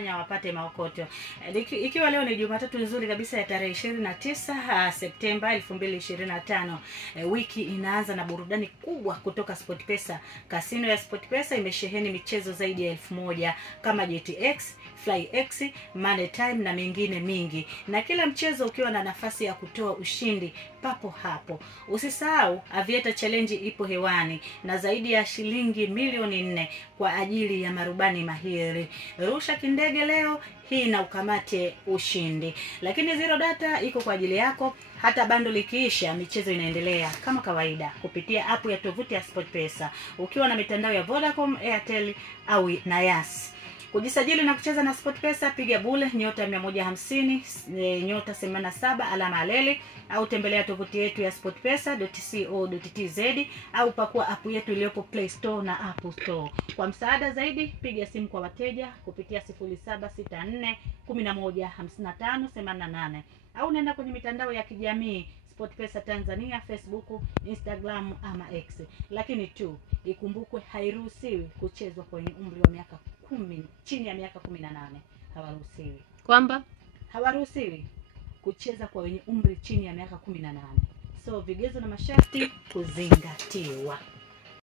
kuwafanya wapate maokoto. Ikiwa leo ni Jumatatu nzuri kabisa ya tarehe 29 Septemba 2025, wiki inaanza na burudani kubwa kutoka SportPesa. Kasino ya SportPesa imesheheni michezo zaidi ya 1000 kama JTX, FlyX, Money Time na mingine mingi, na kila mchezo ukiwa na nafasi ya kutoa ushindi papo hapo. Usisahau Aviator Challenge ipo hewani na zaidi ya shilingi milioni 4 kwa ajili ya marubani mahiri. Rusha kindege leo hii na ukamate ushindi. Lakini Zero Data iko kwa ajili yako. Hata bando likiisha, michezo inaendelea kama kawaida kupitia app ya tovuti ya SportPesa ukiwa na mitandao ya Vodacom, Airtel au na Yas. Kujisajili na kucheza na SportPesa, piga bule *150 *87 alama aleli, au tembelea tovuti yetu ya sportpesa.co.tz au pakua app yetu iliyopo Play Store na Apple Store. Kwa msaada zaidi, piga simu kwa wateja kupitia 0764 11 55 88 au nenda kwenye mitandao ya kijamii SportPesa Tanzania, Facebook, Instagram ama X. Lakini tu ikumbukwe, hairuhusiwi kuchezwa kwenye umri wa miaka 10, chini ya miaka 18 hawaruhusiwi. Kwamba hawaruhusiwi kucheza kwa wenye umri chini ya miaka 18. So vigezo na masharti kuzingatiwa.